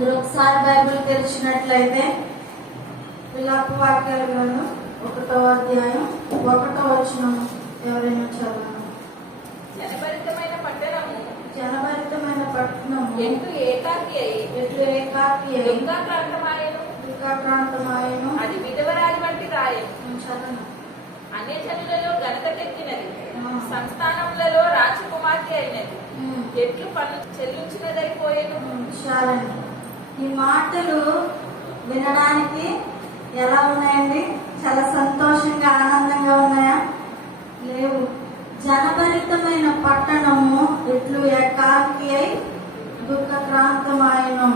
అందరూ ఒకసారి బైబిల్ తెరిచినట్లయితే విలాప వాక్యాల గ్రంథం 1వ అధ్యాయం 1వ వచనం ఎవరైనా చదవండి. జనభరితమైన పట్టణము ఎట్లు ఏకాకి ప్రాంతమాయను అది విధవరాజు వంటి రాయను. చదవండి. అన్యజనులలో ఘనతకెక్కినది, సంస్థానములలో రాజకుమార్తె అయినది, ఎట్లు పన్ను చెల్లించినదైపోయేను. చాలండి. ఈ మాటలు వినడానికి ఎలా ఉన్నాయండి? చాలా సంతోషంగా ఆనందంగా ఉన్నాయా? లేవు. జనభరితమైన పట్టణము ఎట్లు ఏకాకి అయి దుఃఖక్రాంతమాయను.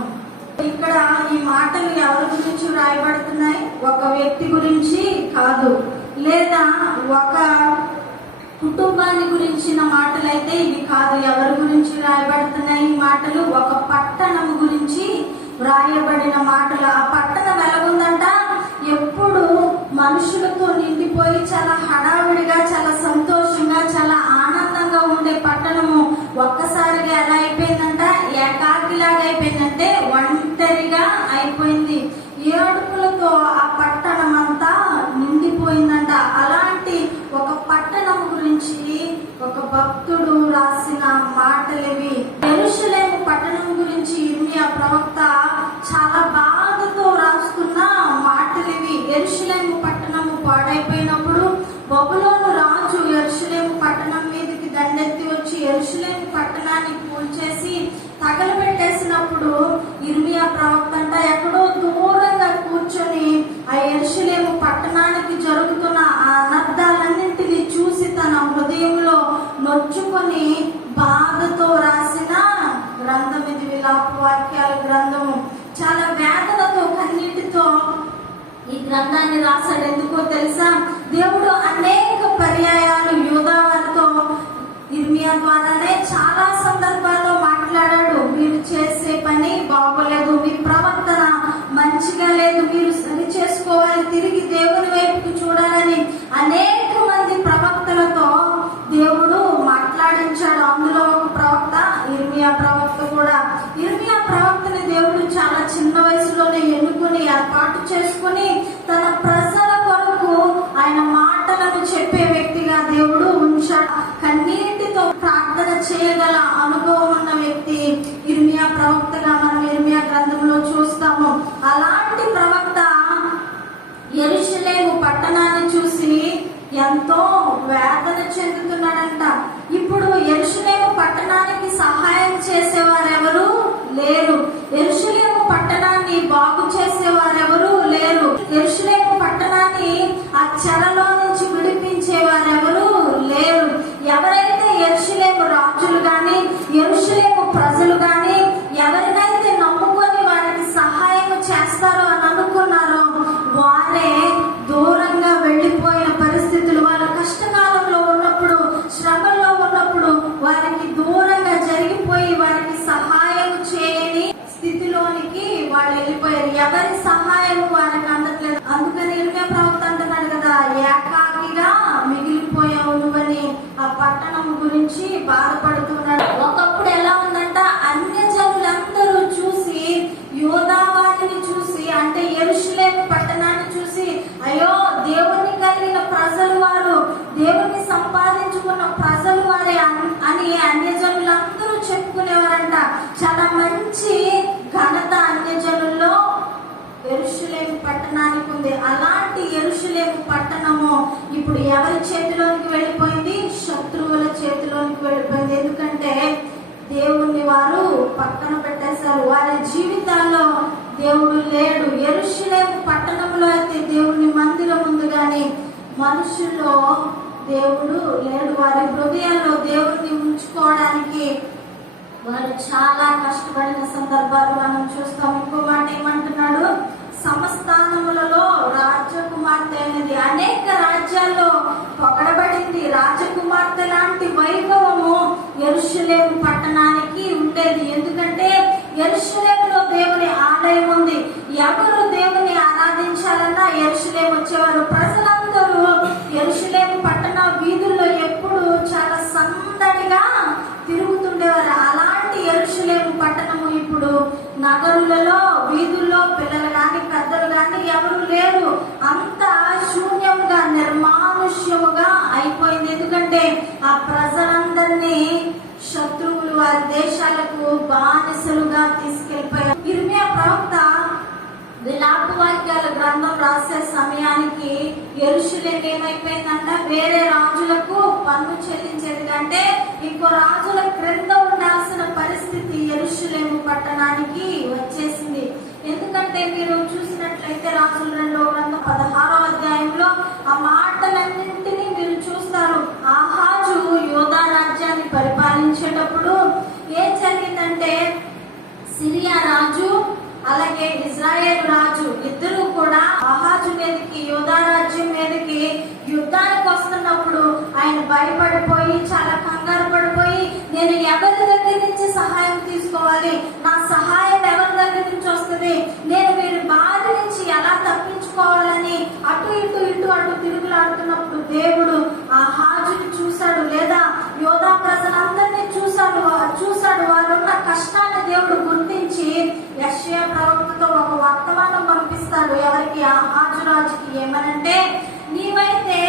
ఇక్కడ ఈ మాటలు ఎవరి గురించి రాయబడుతున్నాయి? ఒక వ్యక్తి గురించి కాదు, లేదా ఒక కుటుంబాన్ని గురించిన మాటలైతే ఇవి కాదు. ఎవరి గురించి రాయబడుతున్నాయి ఈ మాటలు? ఒక పట్టణం గురించి వ్రాయబడిన మాటలు. ఆ పట్టణం ఎలా ఉందంట? ఎప్పుడు మనుషులతో నిండిపోయి చాలా హడావిడిగా, చాలా సంతోషంగా, చాలా ఆనందంగా ఉండే పట్టణము ఒక్కసారిగా ఎలా అయిపోయిందంట? ఏకాకిలాగా అయిపోయిందంటే ఒంటరిగా అయిపోయింది. ఏడుపులతో ఆ పట్టణం అంతా నిండిపోయిందంట. అలాంటి ఒక పట్టణం గురించి ఒక భక్తుడు రాసిన మాటలివి. యెరూషలేము పట్టణం గురించి ఇర్మియా ప్రవక్త చాలా బాధతో రాస్తున్న మాటలివి. యెరూషలేము పట్టణము పాడైపోయినప్పుడు బబులోను రాజు యెరూషలేము పట్టణం మీదకి దండెత్తి వచ్చి యెరూషలేము పట్టణాన్ని కూల్చేసి తగలబెట్టేసినప్పుడు ఇర్మియా ప్రవక్త అంట ఎక్కడో దూరంగా కూర్చొని ఆ యెరూషలేము పట్టణానికి జరుగుతున్న ఆ అనర్థాలన్నింటినీ చూసి తన హృదయంలో నొచ్చుకొని బాధతో రాసిన గ్రంథం ఇది, విలాప వాక్యాల గ్రంథము. చాలా వేదనతో, కన్నీటితో ఈ గ్రంథాన్ని రాశాడు. ఎందుకో తెలుసా? దేవుడు అనేక పర్యాయాలు యూదా వారితో ఇర్మియా ద్వారానే చాలా సందర్భాల్లో మాట్లాడాడు. మీరు చేసే పని బాగోలేదు, మీ ప్రవర్తన మంచిగా లేదు, మీరు సరి చేసుకోవాలి, తిరిగి దేవుని వైపుకు చూడాలని అనేక మంది ప్రవక్తలతో దేవుడు మాట్లాడించాడు. అందులో ఒక ప్రవక్త ఇర్మియా ప్రవక్త కూడా. ఇర్మియా ప్రవక్తని దేవుడు చాలా చిన్న వయసులోనే ఎన్నుకుని ఏర్పాటు చేసుకుని తన ప్రజల కొరకు ఆయన మాటలను చెప్పే వ్యక్తిగా దేవుడు ఉంచాడు. కన్నీటితో ప్రార్థన చేయగల అనుభవం ఉన్న వ్యక్తి ఇర్మియా ప్రవక్తగా మనం ఇర్మియా గ్రంథంలో చూస్తాము. అలాంటి ప్రవక్త యెరూషలేము పట్టణాన్ని చూసి ఎంతో వేదన చెందుతున్నాడంట. ఇప్పుడు యెరూషలేము పట్టణానికి సహాయం చేసేవారెవరు లేరు. యెరూషలేము పట్టణాన్ని బాగు చేసేవారెవరు లేరు. యెరూషలేము పట్టణాన్ని ఆ చెరలో నుంచి విడిపించేవారెవరు లేరు. ఎవరైతే యెరూషలేము రాజులు గాని, యెరూషలేము ప్రజలు గాని ఎవరినైతే నమ్ముకొని వారికి సహాయం చేస్తారో అని అనుకున్నారో వారే దూరంగా వెళ్ళిపోయిన పరిస్థితులు. వారు కష్టకాలంలో ఉన్నప్పుడు, శ్రమల్లో ఉన్నప్పుడు వారికి దూరంగా జరిగిపోయి వారికి సహాయం చేయని స్థితిలోనికి వాళ్ళు వెళ్ళిపోయారు. ఎవరి సహాయం వారికి అందట్లేదు. అందుకని ఇర్మియా ప్రవక్త అంటున్నాడు కదా, ఏకాకిగా మిగిలిపోయావు నువ్వని ఆ పట్టణం గురించి బాధపడుతున్నాడు. ఒకప్పుడు ఎలా ఉందంట? అన్యజనులందరూ చూసి, యూదా వారిని చూసి, అంటే యెరూషలేము పట్టణాన్ని చూసి, అయ్యో దేవుని కలిగిన ప్రజలు వారు, దేవుని సంపాదించుకున్న ప్రజలు వారే అని అన్యజనులందరూ చెప్పుకునేవారంట. చాలా మంచి ఘనత అన్యజనుల్లో యెరూషలేము పట్టణానికి ఉంది. అలాంటి యెరూషలేము పట్టణము ఇప్పుడు ఎవరి చేతిలోనికి వెళ్ళిపోయింది? శత్రువుల చేతిలోనికి వెళ్ళిపోయింది. ఎందుకంటే దేవుణ్ణి వారు పక్కన పెట్టేశారు. వారి జీవితాల్లో దేవుడు లేడు. యెరూషలేము పట్టణంలో అయితే దేవుని మందిరం ఉంది కానీ మనుషుల్లో దేవుడు లేడు. వారి హృదయాల్లో దేవుణ్ణి ఉంచుకోవడానికి వారు చాలా కష్టపడిన సందర్భాలు మనం చూస్తాం. ఇంకో మాట ఏమంటున్నాడు? సంస్థానములలో రాజకుమార్తె అనేది అనేక రాజ్యాల్లో పొగడబడింది. రాజకుమార్తె లాంటి వైభవము యెరూషలేము పట్టణానికి ఉండేది. ఎందుకంటే యెరూషలేములో దేవుని ఆలయం ఉంది. ఎవరు దేవుని ఆరాధించాలన్నా యెరూషలేము వచ్చేవారు. ప్రజలందరూ యెరూషలేము పట్టణ వీధుల్లో ఎప్పుడు చాలా సందడిగా తిరుగుతుండేవారు. అలాంటి యెరూషలేము పట్టణము ఇప్పుడు నగరులలో వీధుల్లో పిల్లలు గాని పెద్దలు గాని ఎవరు లేరు. అంతా శూన్యముగా నిర్మానుష్యముగా అయిపోయింది. ఎందుకంటే ఆ ప్రజలందరినీ శత్రువులు వారి దేశాలకు బానిసలుగా తీసుకెళ్లిపోయారు. ఇర్మియా ప్రవక్త విలాప వాక్యాల గ్రంథం రాసే సమయానికి యెరూషలేము ఏమైపోయిందంట, వేరే రాజులకు పన్ను చెల్లించేది కంటే ఇంకో రాజుల క్రింద ఉండాల్సిన పరిస్థితి యెరూషలేము పట్టణానికి వచ్చేసింది. ఎందుకంటే మీరు చూసినట్లయితే రాజుల 2వ గ్రంథం 16వ అధ్యాయంలో ఆ మాటలన్నింటినీ మీరు చూస్తారు. ఆహాజు యోధా రాజ్యాన్ని పరిపాలించేటప్పుడు ఏం జరిగిందంటే సిరియా రాజు అలాగే ఇజ్రాయేల్ రాజు ఇద్దరు కూడా ఆహాజు మీదకి యోధా రాజ్యం మీదకి యుద్ధానికి వస్తున్నప్పుడు ఆయన భయపడిపోయి చాలా కంగారు పడిపోయి నేను ఎవరి దగ్గర నుంచి సహాయం తీసుకోవాలి, నా సహాయం ఎవరి దగ్గర నుంచి వస్తుంది, నేను వీరి బాధ నుంచి ఎలా తప్పించుకోవాలని అటు తిరుగులాడుతున్నప్పుడు దేవుడు ఆహాజుని చూశాడు, లేదా యోధా ప్రజలందరినీ చూశాడు. వారున్న కష్టాన్ని దేవుడు గుర్తించి యెషయా ప్రవక్తతో ఒక వర్తమానం పంపిస్తాడు. ఎవరికి? ఆహాజు రాజుకి. ఏమనంటే, నీవైతే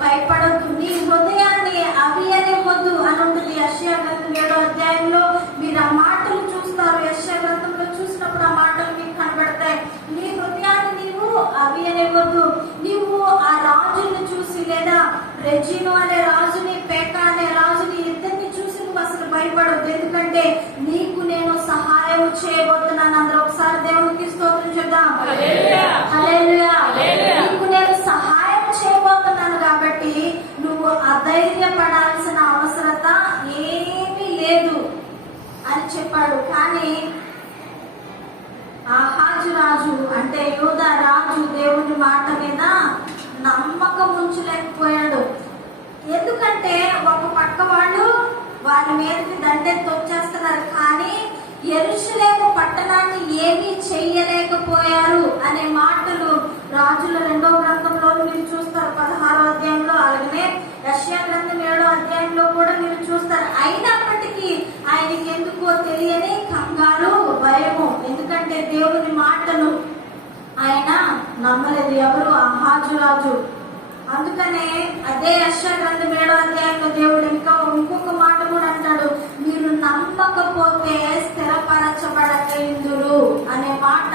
భయపడద్దు, నీ హృదయాన్ని అవియనివ్వద్దు అని ఉంటుంది యెషయా గ్రంథం 7వ అధ్యాయంలో. మీరు ఆ మాటలు చూస్తారు. యెషయా గ్రంథంలో చూసినప్పుడు ఆ మాటలు మీకు కనబడతాయి. నీ హృదయాన్ని నీవు అవియనివ్వద్దు. నీవు ఆ రాజుని చూసి, లేదా రెజీను అనే రాజుని, పేక అనే రాజుని, ఇద్దరిని చూసి నువ్వు అసలు భయపడద్దు. ఎందుకంటే నీకు నేను సహాయం చేయబోతున్నాను. అందరూ ఒకసారి దేవునికి స్తోత్రం చెప్దాం. హల్లెలూయా. నీకు నేను సహాయం చేయబోతున్నాను కాబట్టి నువ్వు అధైర్యపడాల్సిన అవసరత ఏమీ లేదు అని చెప్పాడు. కానీ ఆహాజు రాజు అంటే యోధా రాజు దేవుని మాట మీద నమ్మకం ఉంచలేకపోయాడు. ఎందుకంటే ఒక పక్క వాళ్ళు వాళ్ళ మీదకి దండెత్తి వచ్చేస్తున్నారు, కానీ యెరూషలేము పట్టణాన్ని ఏమీ చెయ్యలేకపోయారు అనే మాటలు రాజుల 2వ గ్రంథంలో మీరు చూస్తారు 16వ అధ్యాయంలో, అలాగనే యెషయా గ్రంథం 7వ అధ్యాయంలో కూడా మీరు చూస్తారు. అయినప్పటికీ ఆయనకి ఎందుకో తెలియని కంగారు, భయము. ఎందుకంటే దేవుని మాటలు ఆయన నమ్మలేదు. ఎవరు? ఆహాజు రాజు. అందుకనే అదే యెషయా గ్రంథం 7వ అధ్యాయంలో దేవుడు ఇంకొక మాట కూడా అంటాడు, మీరు నమ్మకపోతే స్థిరపరచబడకయుందురు అనే మాట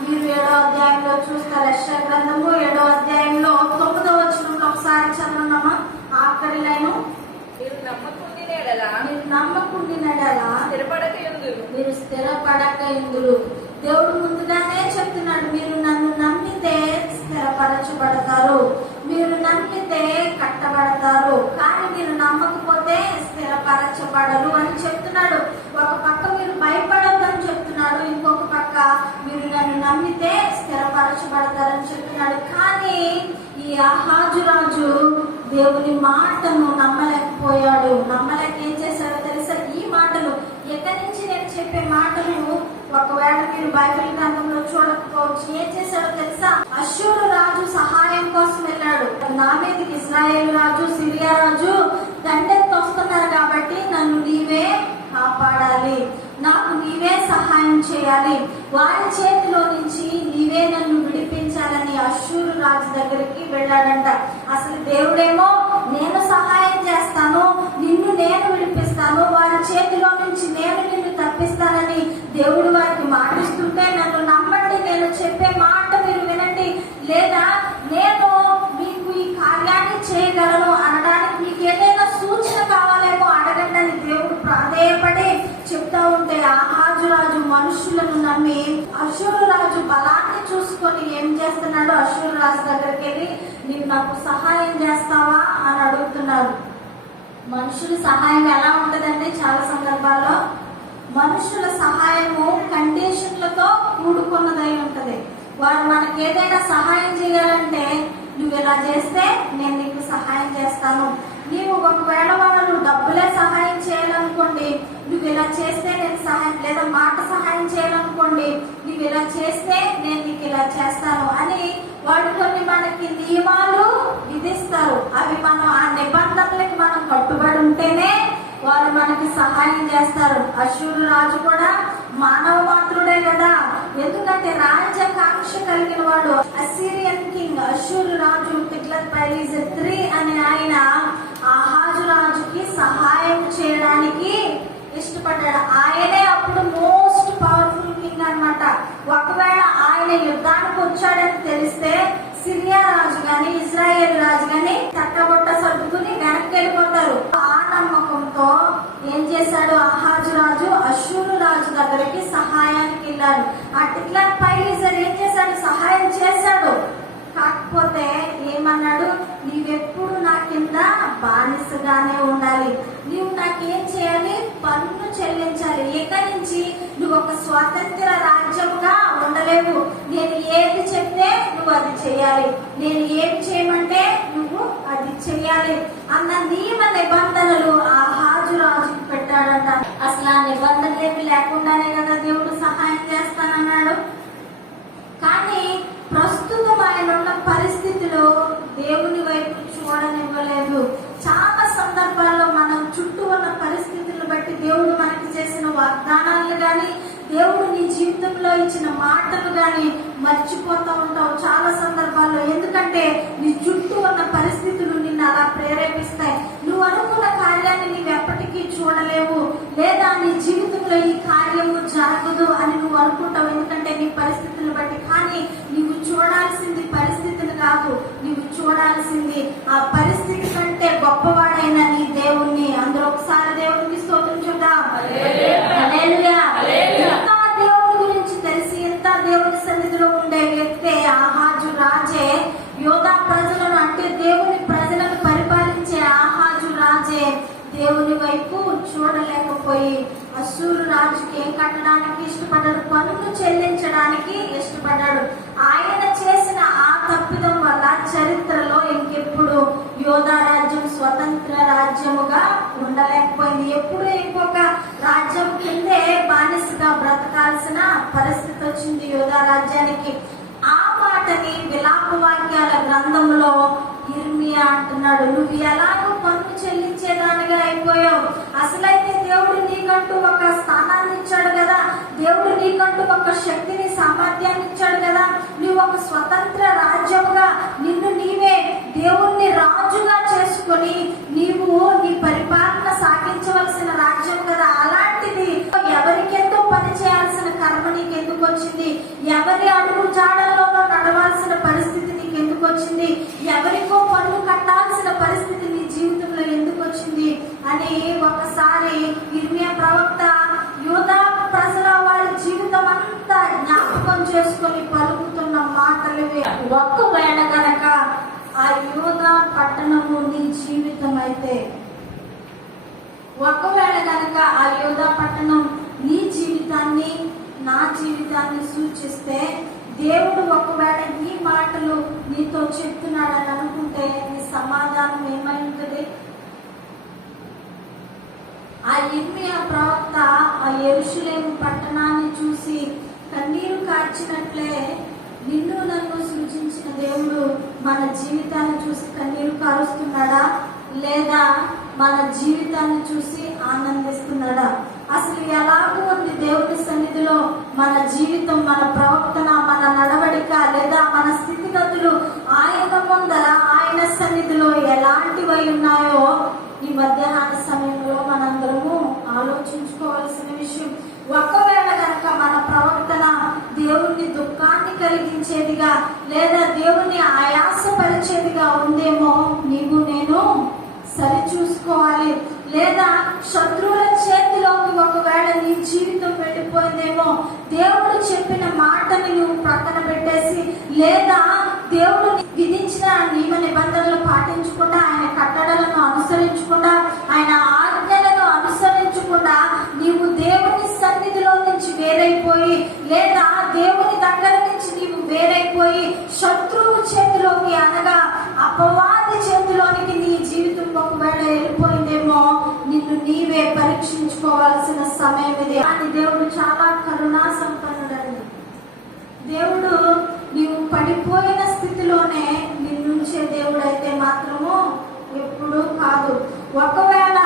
మీరు 7వ అధ్యాయంలో చూస్తారు. యెషయా గ్రంథము 7వ అధ్యాయంలో 9వ వచనంలో ఒకసారి చదవమ్మా. ఆఖరి లైను, మీరు నమ్మకుండినడలా మీరు స్థిరపడకయుందురు. దేవుడు ముందుగానే చెప్తున్నాడు, మీరు నన్ను నమ్మితే స్థిరపరచబడతారు, మీరు నమ్మితే కట్టబడతారు, కానీ మీరు నమ్మకపోతే స్థిరపరచబడరు అని చెప్తున్నాడు. ఒక పక్క మీరు భయపడొద్దని చెప్తున్నాడు, ఇంకొక పక్క మీరు నన్ను నమ్మితే స్థిరపరచబడతారని చెప్తున్నాడు. కానీ ఈ ఆహాజు రాజు దేవుని మాటను నమ్మలేకపోయాడు. నమ్మలేక ఏం చేశాడో తెలుసా? ఈ మాటలు ఎక్కడి నుంచి నేను చెప్పే మాటలు ఒకవేళ మీరు బైబిల్ గ్రంథంలో చూడకపోవచ్చు. ఏం చేశాడో తెలుసా? అష్షూరు రాజు సహాయం కోసం వెళ్ళాడు. నా మీదకి ఇశ్రాయేలు రాజు, సిరియా రాజు దండెత్తి వస్తున్నారు కాబట్టి నన్ను నీవే కాపాడాలి, నాకు నీవే సహాయం చేయాలి, వారి చేతిలో నుంచి నీవే నన్ను విడిపించాలని అష్షూరు రాజు దగ్గరికి వెళ్ళాడంట. అసలు దేవుడేమో నేను సహాయం చేస్తాను, నిన్ను నేను విడిపిస్తాను, వారి చేతిలో నుంచి నేను నిన్ను తప్పిస్తానని దేవుడు వారికి మాటిస్తుంటే, నన్ను నమ్మండి, నేను చెప్పే మాట మీరు వినండి, లేదా నేను మీకు ఈ కార్యాన్ని చేయగలను అనడానికి మీకు ఏదైనా సూచన కావాలేమో అడగండి అని దేవుడు ప్రాధేయపడి చెప్తా ఉంటే, ఆహాజు రాజు మనుషులను నమ్మి అష్షూరు రాజు బలాన్ని చూసుకొని ఏం చేస్తున్నాడు? అష్షూరు రాజు దగ్గరికి వెళ్ళి నీవు నాకు సహాయం చేస్తావా అని అడుగుతున్నాడు. మనుషుల సహాయం ఎలా ఉంటదంటే, చాలా సందర్భాల్లో మనుషుల సహాయము కండిషన్లతో కూడుకున్నదై ఉంటది. వారు మనకి ఏదైనా సహాయం చేయాలంటే, నువ్వు ఇలా చేస్తే నేను నీకు సహాయం చేస్తాను, నీవు ఒకవేళ వాళ్ళు డబ్బులే సహాయం చేయాలనుకోండి, నువ్వు ఇలా చేస్తే నేను సహాయం, లేదా మాట సహాయం చేయాలనుకోండి, నువ్వు ఇలా చేస్తే నేను నీకు ఇలా చేస్తాను అని వాళ్ళు కొన్ని మనకి నియమాలు విధిస్తారు. అవి మనం ఆ నిబంధనలకి మనం కట్టుబడి ఉంటేనే వారు మనకి సహాయం చేస్తారు. అష్షూరు రాజు కూడా మానవ మాత్రుడే ఎందుకంటే రాజ్యాకాంక్ష కలిగిన వాడు. అసిరియన్ కింగ్ అష్షూరు రాజు తిగ్లత్-పిలేసర్ III అనే ఆయన ఆహాజు రాజుకి సహాయం చేయడానికి ఇష్టపడ్డాడు. ఆయనే అప్పుడు మోస్ట్ పవర్ఫుల్ కింగ్ అన్నమాట. ఒకవేళ ఆయన యుద్ధానికి వచ్చాడని తెలిస్తే సిరియా రాజు గాని ఇజ్రాయేల్ రాజు గాని తట్టబొట్ట సర్దుకుని వెనక్కి వెళ్ళిపోతారు. ఆ నమ్మకంతో ఏం చేశాడు ఆహాజు రాజు అష్షూరు రాజు దగ్గరికి సహాయానికి వెళ్ళాడు. ఆ తిగ్లత్-పిలేసర్ ఏం చేశాడు? సహాయం చేశాడు. కాకపోతే ఏమన్నాడు? నీవెప్పుడు నా కింద బానిసగానే ఉండాలి, నీవు నాకేం చేయాలి? పన్ను చెల్లించాలి. ఇక నుంచి నువ్వు ఒక స్వతంత్ర రాజ్యముగా ఉండలేవు. నేను ఏది చెప్తే నువ్వు అది చేయాలి, నేను ఏది చేయమంటే నువ్వు అది చేయాలి అన్న నియమ నిబంధనలు ఆహాజు రాజుకి పెట్టాడట. అసలు ఆ నిబంధనలు ఏమి లేకుండానే కదా దేవుడు సహాయం చేస్తానన్నాడు. కానీ ప్రస్తుతం ఆయన ఉన్న పరిస్థితిలో దేవుని వైపు చూడనివ్వలేదు. చాలా సందర్భాల్లో మనం చుట్టూ ఉన్న పరిస్థితులను బట్టి దేవుడు మనకి చేసిన వాగ్దానాలు గాని దేవుడు నీ జీవితంలో ఇచ్చిన మాటలు గాని మర్చిపోతూ ఉంటావు చాలా సందర్భాల్లో. ఎందుకంటే నీ చుట్టూ ఉన్న పరిస్థితులు నిన్ను అలా ప్రేరేపిస్తాయి. నువ్వు అనుకున్న కార్యాన్ని నీవు ఎప్పటికీ చూడలేవు, లేదా నీ జీవితంలో ఈ కార్యము జరగదు అని నువ్వు అనుకుంటావు. ఎందుకంటే నీ పరిస్థితులను బట్టి. కానీ నీవు చూడాల్సింది పరిస్థితిని కాదు, నీవు చూడాల్సింది ఆ పరిస్థితి కంటే గొప్పవాడైన నీ దేవుణ్ణి. అందరూ ఒకసారి దేవునికి స్తోత్రం చూద్దాం. హల్లెలూయా. ఇంత దేవుని గురించి తెలిసి ఇంత దేవుని సన్నిధిలో ఉండే వ్యక్తే ఆహాజు రాజే యోధా ప్రజలను, అంటే దేవుని ప్రజలను పరిపాలించే ఆహాజు రాజే దేవుని వైపు చూడలేకపోయి అష్షూరు రాజుకి ఏం కట్టడానికి ఇష్టపడ్డాడు? పన్ను చెల్లించడానికి ఇష్టపడ్డాడు. ఆయన చేసిన ఆ తప్పిదం వల్ల చరిత్రలో ఇంకెప్పుడు యోధా రాజ్యం స్వతంత్ర రాజ్యముగా ఉండలేకపోయింది. ఎప్పుడు ఇంకొక రాజ్యం కిందే బానిసగా బ్రతకాల్సిన పరిస్థితి వచ్చింది యోధా రాజ్యానికి. ఆ మాటని విలాప వాక్యాల గ్రంథంలో ఇర్మియా అంటున్నాడు, నువ్వు ఎలాగో పన్ను చెల్లించేదానిగా అయిపోయావు. అసలైతే దేవుడు నీకంటూ ఒక స్థానాన్ని ఇచ్చాడు కదా, దేవుడు నీకంటూ ఒక శక్తిని సామర్థ్యాన్ని ఇచ్చాడు కదా. నువ్వు ఒక స్వతంత్ర రాజ్యముగా నిన్ను నీవే దేవుణ్ణి రాజుగా చేసుకొని నీవు నీ పరిపాలన సాగించవలసిన రాజ్యం కదా. అలాంటిది ఎవరికెంతో పని చేయాల్సిన కర్మ నీకు ఎందుకు వచ్చింది? ఎవరి అడుగు జాడల్లోనో నడవాల్సిన పరిస్థితి నీకు ఎందుకు వచ్చింది? ఎవరికో పన్ను కట్టాల్సిన పరిస్థితి నీ జీవితంలో ఎందుకు వచ్చింది అని ఒకసారి ఇర్మియా ప్రవక్త యూదా ప్రజల వారి జీవితం అంతా జ్ఞాపకం చేసుకొని పలుకుతున్న మాటలు. ఒకవేళ గనక ఆ యూదా పట్టణము నీ జీవితం అయితే, ఒకవేళ గనక ఆ యూదా పట్టణం నీ జీవితాన్ని నా జీవితాన్ని సూచిస్తే, దేవుడు ఒకవేళ ఈ మాటలు నీతో చెప్తున్నాడని అనుకుంటే నీ సమాధానం ఏమై ఉంటుంది? ఆ ఇర్మియా ప్రవక్త ఆ యెరూషలేము పట్టణాన్ని చూసి కన్నీరు కార్చినట్లే నిన్ను నన్ను సృజించిన దేవుడు మన జీవితాన్ని చూసి కన్నీరు కారుస్తున్నాడా, లేదా మన జీవితాన్ని చూసి ఆనందిస్తున్నాడా? అసలు ఎలాగూ ఉంది దేవుని సన్నిధిలో మన జీవితం, మన ప్రవర్తన, మన నడవడిక, లేదా మన స్థితిగతులు ఆయన ముందర ఆయన సన్నిధిలో ఎలాంటివై ఉన్నాయో ఈ మధ్యాహ్న సమయంలో మనందరము ఆలోచించుకోవాల్సిన విషయం. ఒకవేళ కనుక మన ప్రవర్తన దేవుణ్ణి దుఃఖాన్ని కలిగించేదిగా, లేదా దేవుణ్ణి ఆయాసపరిచేదిగా ఉందేమో నీవు నేను సరి చూసుకోవాలి. లేదా శత్రువుల చేతిలోకి ఒకవేళ నీ జీవితం వెళ్ళిపోయిందేమో, దేవుడు చెప్పిన మాటని నువ్వు ప్రక్కన పెట్టేసి, లేదా దేవుడు విధించిన నియమ నిబంధనలు పాటించకుండా, ఆయన కట్టడలను అనుసరించకుండా, ఆయన ఆజ్ఞలను అనుసరించకుండా నీవు దేవుని సన్నిధిలో నుంచి వేరైపోయి, లేదా దేవుని దగ్గర నుంచి నీవు వేరైపోయి శత్రువు చేతిలోకి, అనగా అపవాది చేతిలోనికి నీ జీవితం ఒకవేళ వెళ్ళిపోయిందేమో, నిన్ను నీవే పరీక్షించుకోవాల్సిన సమయం ఇది. అని దేవుడు చాలా కరుణా సంపన్నుడండి. దేవుడు నీవు పడిపోయిన స్థితిలోనే నిన్నుంచే దేవుడైతే మాత్రము ఎప్పుడూ కాదు. ఒకవేళ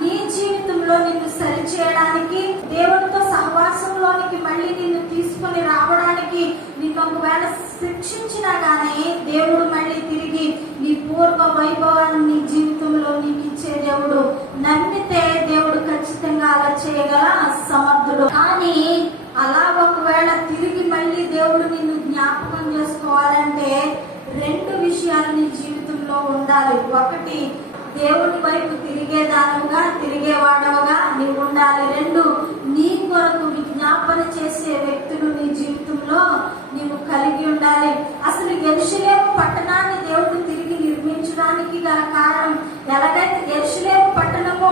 నీ జీవితంలో నిన్ను సరిచేయడానికి, దేవుడితో సహవాసంలోనికి మళ్ళీ నిన్ను తీసుకొని రావడానికి ఒకవేళ శిక్షించినా గానీ దేవుడు మళ్ళీ తిరిగి నీ పూర్వ వైభవాన్ని నీ జీవితంలో నీకు ఇచ్చే దేవుడు. నమ్మితే దేవుడు ఖచ్చితంగా అలా చేయగల సమర్థుడు. కానీ అలా ఒకవేళ తిరిగి మళ్ళీ దేవుడు నిన్ను జ్ఞాపకం చేసుకోవాలంటే రెండు విషయాలు నీ జీవితంలో ఉండాలి. ఒకటి, దేవుని వైపు తిరిగేదానుగా తిరిగేవాడవుగా నీవు ఉండాలి. రెండు, నీ కొరకు విజ్ఞాపన చేసే వ్యక్తులు నీ జీవితంలో నీవు కలిగి ఉండాలి. అసలు యెరూషలేము పట్టణాన్ని దేవుడు తిరిగి నిర్మించడానికి గల కారణం, ఎలాగైతే యెరూషలేము పట్టణము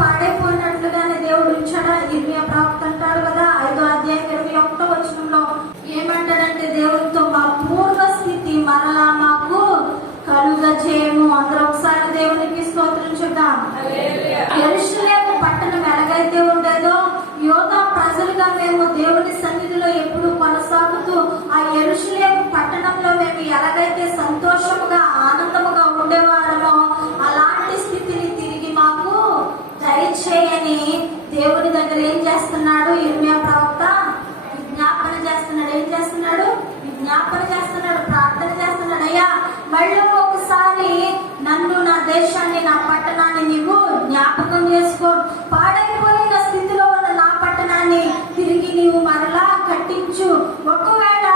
పాడైపోయినట్లుగానే దేవుడు ఉంచాడా? ఇర్మియా ప్రవక్త అంటాడు కదా 5వ అధ్యాయం 21వ వచనంలో ఏమంటాడంటే, దేవునితో మా పూర్వ స్థితి మరలా మాకు కలుగజేయము. అందరూ ఒకసారి దేవునికి స్తోత్రం చెప్దాం. యెరూషలేము పట్టణం ఎలాగైతే ఉండేదో, యోధా ప్రజలుగా మేము దేవుని సన్నిధిలో ఎప్పుడు కొనసాగుతూ ఆ యెరూషలేము పట్టణంలో మేము ఎలాగైతే సంతోషముగా ఆనందముగా ఉండేవారమో అలాంటి స్థితిని తిరిగి మాకు దయచేయని దేవుని దగ్గర ఏం చేస్తున్నాడు? ఇర్మియా ప్రవక్త విజ్ఞాపన చేస్తున్నాడు. ఏం చేస్తున్నాడు? విజ్ఞాపన చేస్తున్నాడు, ప్రార్థన చేస్తున్నాడు. అయ్యా, మళ్ళీ ఒకసారి నన్ను, నా దేశాన్ని, నా పట్టణాన్ని నీవు జ్ఞాపకం చేసుకో. పాడైపోయిన స్థితిలో ఉన్న నా పట్టణాన్ని తిరిగి నీవు మరలా కట్టించు. ఒకవేళ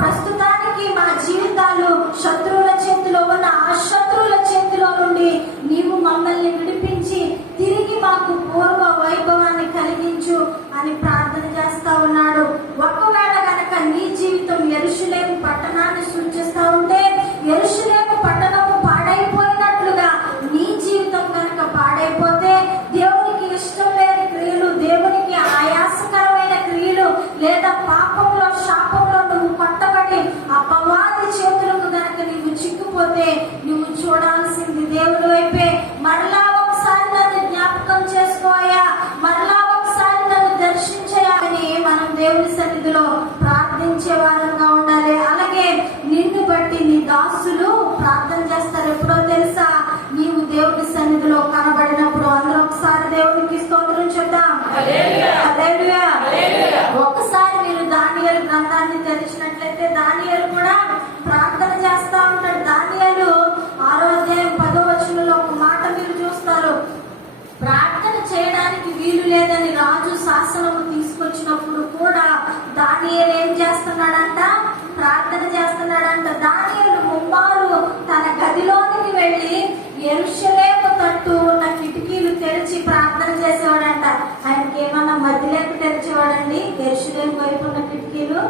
ప్రస్తుతానికి మా జీవితాలు శత్రువుల చేతిలో ఉన్న ఆ శత్రువుల చేతిలో నుండి నీవు మమ్మల్ని విడిపించి తిరిగి మాకు పూర్వ వైభవాన్ని కలిగించు అని ప్రార్థన చేస్తా ఉన్నాడు. ఒకవేళ గనక నీ జీవితం యెరూషలేము పట్టణాన్ని సూచిస్తా ఉంటే, యెరూషలేము పట్టణము పాడైపోయినట్లుగా నీ జీవితం గనక పాడైపోతే, దేవునికి ఇష్టం లేని క్రియలు, దేవునికి ఆయాసకరమైన క్రియలు, లేదా పాపంలో శాపంలో నువ్వు కొట్టబడి అపవాది చేతులకు గనక నీవు చిక్కుపోతే, నువ్వు చూడాల్సింది దేవుని వైపే. మరలా ఒకసారి నన్ను జ్ఞాపకం చేసుకోయా, మరలా ఒకసారి నన్ను దర్శించేయాలని మనం దేవుని సన్నిధిలో ప్రార్థించే వారంగా ఉండాలి. అలాగే నిన్ను బట్టి నీ దాసులు ప్రార్థన చేస్తారు. ఎప్పుడో తెలుసా? నీవు దేవుని సన్నిధిలో కనబడినప్పుడు. అందరూ ఒకసారి దేవునికి స్తోత్రం చెప్దాం. హల్లెలూయా. ఒకసారి మీరు దానియేలు గ్రంథాన్ని తెరిచినట్లయితే దానియేలు కూడా ప్రార్థన చేస్తా ఉంటాడు. దానియేలు 6వ అధ్యాయం 10వ వచనంలో ఒక మాట మీరు చూస్తారు. ప్రార్థన చేయడానికి వీలు లేదని రాజు శాసనము తీసుకొచ్చినప్పుడు కూడా దానియేలు ఏం చేస్తున్నాడంట? ప్రార్థన చేస్తున్నాడంట. దానియేలు ముమ్మారు తన గదిలోనికి వెళ్ళి యెరూషలేము తట్టు ఉన్న కిటికీలు తెరిచి ప్రార్థన చేసేవాడంట. ఆయనకి ఏమన్నా మధ్యలోకి తెరిచేవాడండి? యెరూషలేము వైపు ఉన్న కిటికీలు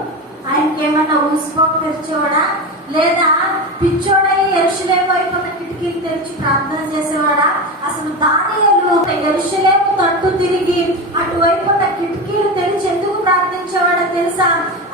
ఆయనకి ఏమన్నా ఊసిపోక తెరిచేవాడా? లేదా పిచ్చోడై యెరూషలేము వైపు ఉన్న కిటికీలు తెరిచి ప్రార్థన చేసేవాడా? అసలు దానియేలు యెరూషలేము తట్టు తిరిగి అటువైపు ఉన్న కిటికీలు తెరిచి ఎందుకు ప్రార్థించేవాడో తెలుసా?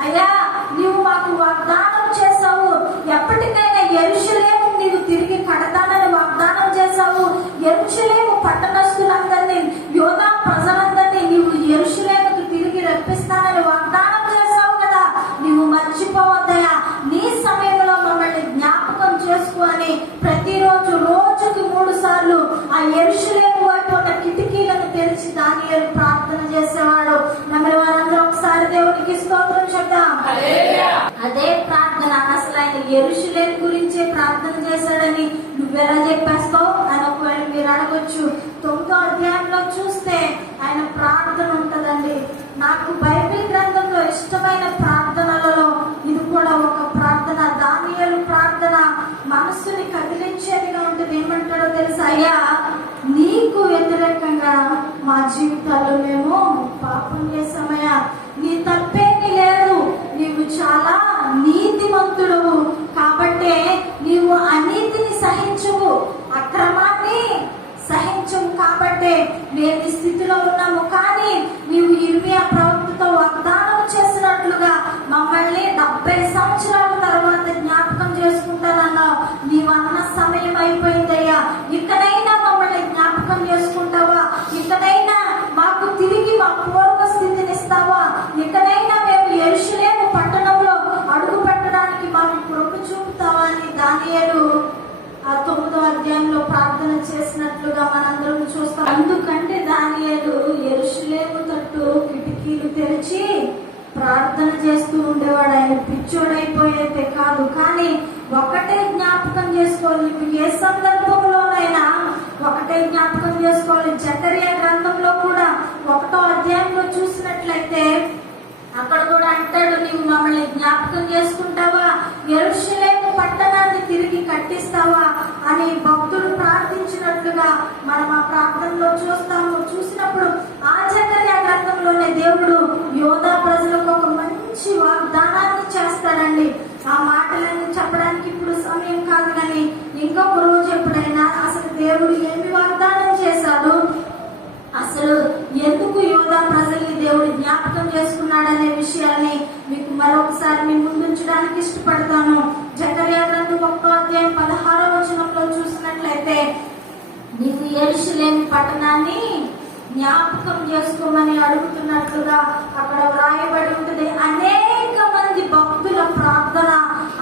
అయ్యా, నీవు మాకు వాగ్దానం చేసావు, ఎప్పటికైనా యెరూషలేము నీవు తిరిగి కడతానని వాగ్దానం చేసావు. యెరూషలేము పట్టణస్థులందరినీ, యోధా ప్రజలందరినీ నీవు యెరూషలేముకు తిరిగి రప్పిస్తానని వాగ్దానం చేసావు కదా, నీవు మర్చిపోవద్దయా. నీ సమయంలో మమ్మల్ని జ్ఞాపకం చేసుకుని ప్రతిరోజు రోజుకి 3 సార్లు ఆ యెరూషలేము వైపు ఉన్న కిటికీలను తెరిచి దానియేలు ప్రార్థన చేసేవాడు. నమ్మని వారందరూ ఒకసారి దేవునికి స్తోత్రం చెప్దాం. అదే ప్రార్థన. అసలు ఆయన యెరూషలేము గురించే ప్రార్థన చేశాడని నువ్వెలా చెప్పేస్తావు అని ఒకవేళ మీరు అడగొచ్చు. 9వ అధ్యాయంలో చూస్తే ఆయన ప్రార్థన ఉంటదండి. నాకు బైబిల్ గ్రంథంలో ఇష్టమైన ప్రార్థనలలో ఇది కూడా ఒక ప్రార్థన. దానియేలు ప్రార్థన మనస్సుని కదిలించేదిగా ఉంటుంది. ఏమంటాడో తెలుసా? అయ్యా, నీకు వ్యతిరేకంగా మా జీవితాల్లో మేము పాపం చేశామయ్యా. నీ తప్పేమీ లేదు, నీవు చాలా నీతిమంతుడు కాబట్టే నీవు అనీతిని సహించవు, అక్రమాన్ని సహించవు కాబట్టే మేము ఈ స్థితిలో ఉన్నాము. కానీ నీవు ఇర్మియా ప్రవక్తతో వాగ్దానం చేసినట్లుగా మమ్మల్ని 70 సంవత్సరాల తర్వాత జ్ఞాపకం చేసుకుంటానన్నావు. నీవు అన్న సమయం అయిపోయిందయ్యా. ఇక్కడైనా మమ్మల్ని జ్ఞాపకం చేసుకుంటావా? ఇక్కడైనా మాకు తిరిగి మా పూర్వ స్థితిని ఇస్తావా? ఇక్కడైనా మేము యెరూషలేము పట్టణంలో అడుగు పెట్టడానికి మాకు కృప చూపుతావా అని దానియేలు ఆ 9వ అధ్యాయంలో ప్రార్థన చేసినట్లుగా మనందరం చూస్తాం. అందుకంటే దానియేలు యెరూషలేము తట్టు కిటికీలు తెరిచి ప్రార్థన చేస్తూ ఉండేవాడు. ఆయన పిచ్చోడైపోయేదే కాదు, కానీ ఒకటే జ్ఞాపకం చేసుకోవాలి. నువ్వు ఏ సందర్భంలోనైనా ఒకటే జ్ఞాపకం చేసుకోవాలి. జకరియా గ్రంథంలో కూడా 1వ అధ్యాయంలో చూసినట్లయితే అక్కడ కూడా అంటాడు, నీవు మమ్మల్ని జ్ఞాపకం చేసుకుంటావా, యెరూషలేము పట్టణాన్ని తిరిగి కట్టిస్తావా అని భక్తులు ప్రార్థించినట్లుగా మనం ఆ ప్రార్థనలో చూసినప్పుడు ఆ జకరియా గ్రంథంలోనే దేవుడు యోధా ప్రజలకు ఒక మంచి వాగ్దానాన్ని చేస్తాడండి. ఆ మాటలను చెప్పడానికి ఇప్పుడు సమయం కాదు, కానీ ఇంకొక రోజు ఎప్పుడైనా అసలు దేవుడు ఏమి వాగ్దానం చేశాడు, అసలు ఎందుకు యోధా ప్రజల్ని దేవుడు జ్ఞాపకం చేసుకున్నాడనే విషయాన్ని మీకు మరొకసారి మీ ముందుంచడానికి ఇష్టపడతాను. జకరియా గ్రంథం 1వ అధ్యాయం 16వ వచనంలో చూసినట్లయితే, నీవు యెరూషలేము పట్టణాన్ని జ్ఞాపకం చేసుకోమని అడుగుతున్నట్లుగా అక్కడ వ్రాయబడి ఉంటుంది. అనేక మంది భక్తుల ప్రార్థన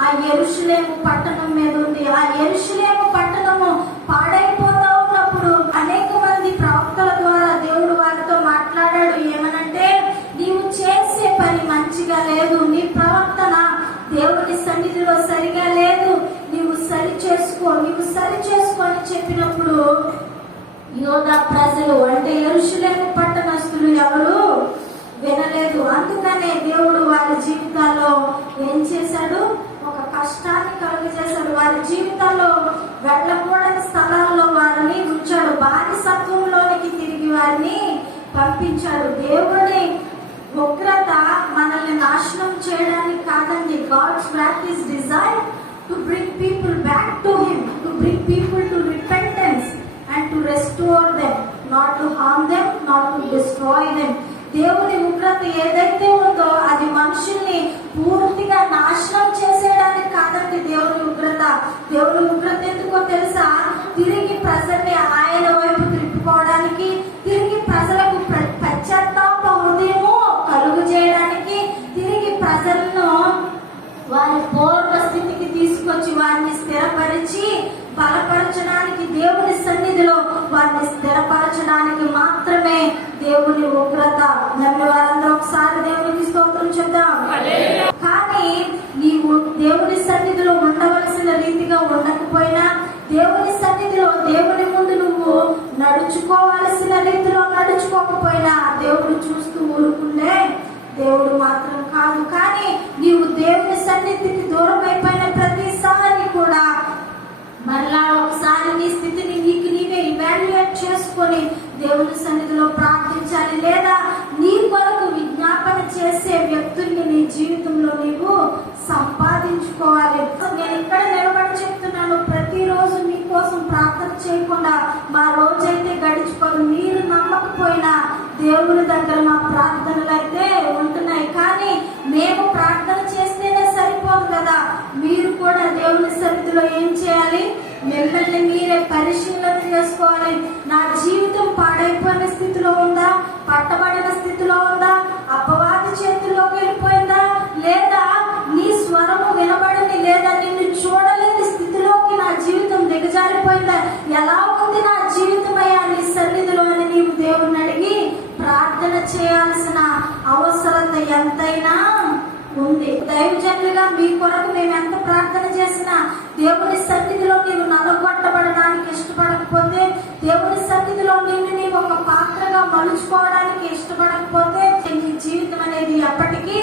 ఆ యెరూషలేము పట్టణం మీద ఉంది. ఆ యెరూషలేము పట్టణము పాడైపోతా ఉన్నప్పుడు అనేక మంది ప్రవక్తల ద్వారా దేవుడు వారితో మాట్లాడాడు. ఏమనంటే, నీవు చేసే పని మంచిగా లేదు, నీ ప్రవర్తన దేవుని సన్నిధిలో సరిగా లేదు, నీవు సరి చేసుకో అని చెప్పినప్పుడు యోధా ప్రజలు అంటే యెరూషలేము పట్టణస్తులు ఎవరు వినలేదు. అందుకనే దేవుడు వారి జీవితాల్లో ఏం చేశాడు, ఒక కష్టాన్ని కలుగజేశాడు. వారి జీవితాల్లో వెళ్ళకూడని స్థలాల్లో వారిని ఉంచాడు. బానిసత్వంలోనికి తిరిగి వారిని పంపించాడు. దేవుడి ఉగ్రత మనల్ని నాశనం చేయడానికి కాదండి. God's wrath is designed to bring people back to Him, to bring people to repentance and to restore them, not to harm them, not to destroy them. దేవుని ఉగ్రత ఏదైతే ఉందో అది మనుషుల్ని పూర్తిగా నాశనం చేసేయడానికి కాదండి దేవుని ఉగ్రత. దేవుని ఉగ్రత ఎందుకో తెలుసా, తిరిగి ప్రజల్ని ఆయన వైపు తిప్పుకోవడానికి, తిరిగి ప్రజలకు పశ్చాత్తాప హృదయము కలుగు చేయడానికి, తిరిగి ప్రజలను వారి పూర్వ స్థితికి తీసుకొచ్చి వారిని స్థిరపరిచి బలపరచడానికి, దేవుని సన్నిధిలో వారిని స్థిరపరచడానికి మాత్రమే దేవుని ఉగ్రత. నమ్మి వారందరూ ఒకసారి దేవునికి స్తోత్రం చెప్దాం. కానీ నీవు దేవుని సన్నిధిలో ఉండవలసిన రీతిగా ఉండకపోయినా, దేవుని సన్నిధిలో దేవుని ముందు నువ్వు నడుచుకోవలసిన రీతిలో నడుచుకోకపోయినా దేవుడు చూస్తూ ఊరుకుండే దేవుడు మాత్రం కాదు. కానీ నీవు దేవుని సన్నిధికి దూరం అయిపోయిన ప్రతిసారి కూడా మరలా ఒకసారి నీ స్థితిని నీకు నీవే ఇవాల్యుయేట్ చేసుకొని దేవుని సన్నిధిలో ప్రార్థించాలి. లేదా నీ కొరకు విజ్ఞాపన చేసే వ్యక్తుల్ని నీ జీవితంలో నీవు సంపాదించుకోవాలి. నేను ఇక్కడ నిలబడి చెప్తున్నాను, ప్రతిరోజు మీకోసం ప్రార్థన చేయకుండా మా రోజైతే గడిచిపోదు. మీరు నమ్మకపోయినా దేవుని దగ్గర మా ప్రార్థనలు అయితే ఉంటున్నాయి. కానీ మేము ప్రార్థన చేస్తేనే సరిపోదు కదా, మీరు కూడా దేవుని సన్నిధిలో ఏం చేయాలి, మిమ్మల్ని మీరే పరిశీలన చేసుకోవాలి. నా జీవితం పాడైపోయిన స్థితిలో ఉందా, పట్టబడిన స్థితిలో ఉందా, అపవాది చేతుల్లోకి వెళ్ళిపోయిందా, లేదా నీ స్వరము వినబడని, లేదా నిన్ను చూడలేని స్థితిలోకి నా జీవితం దిగజారిపోయిందా, ఎలా ఉంది నా జీవితం అయ్యా నీ సన్నిధిలో అని నీవు దేవుని అడిగి ప్రార్థన చేయాల్సిన అవసరత ఎంతైనా ఉంది. దైవజనులుగా మీ కొరకు మేము ఎంత ప్రార్థన చేసినా దేవుని సన్నిధిలో నీవు నలగొట్టబడడానికి ఇష్టపడకపోతే, దేవుని సన్నిధిలో నిన్ను నీవు ఒక పాత్రగా మలుచుకోవడానికి ఇష్టపడకపోతే నీ జీవితం అనేది ఎప్పటికీ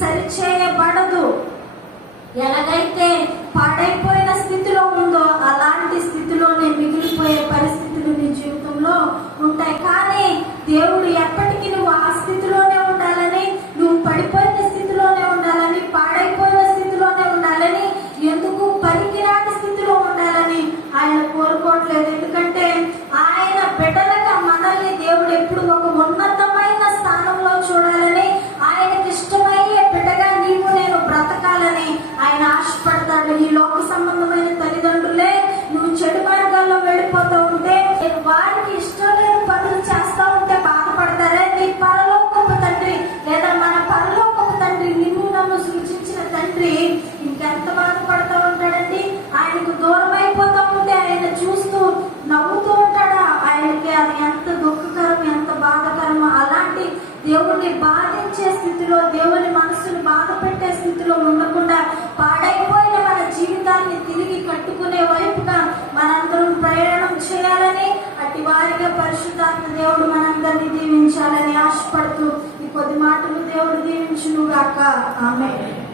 సరిచేయబడదు. ఎలాగైతే పాడైపోయిన స్థితిలో ఉందో అలాంటి స్థితిలోనే మిగిలిపోయే పరిస్థితులు నీ జీవితంలో ఉంటాయి. కానీ దేవుడు ఎప్పటికీ నువ్వు ఆ స్థితిలోనే ఉండాలని, నువ్వు పడిపోయిన స్థితిలోనే ఉండాలని, పాడైపోయిన స్థితిలోనే ఉండాలని, ఎందుకు పనికిరాని స్థితిలో ఉండాలని ఆయన కోరుకోవట్లేదు. ఎందుకంటే ఆయన బిడ్డలుగా మనల్ని దేవుడు ఎప్పుడు ఒక ఉన్నతమైన స్థానంలో చూడాలని, ఆయనకి ఇష్టమయ్యే బిడ్డగా నీవు నేను బ్రతకాలని ఆయన ఆశపడతాడు. ఈ లోక సంబంధం స్థితిలో ఉండకుండా పాడైపోయిన మన జీవితాన్ని తిరిగి కట్టుకునే వైపుగా మనందరం ప్రయాణం చేయాలని, అట్టి వారిగా పరిశుద్ధాత్మ దేవుడు మనందరినీ దీవించాలని ఆశపడుతూ ఈ కొద్ది మాటలు దేవుడు దీవించును గాక. ఆమేన్.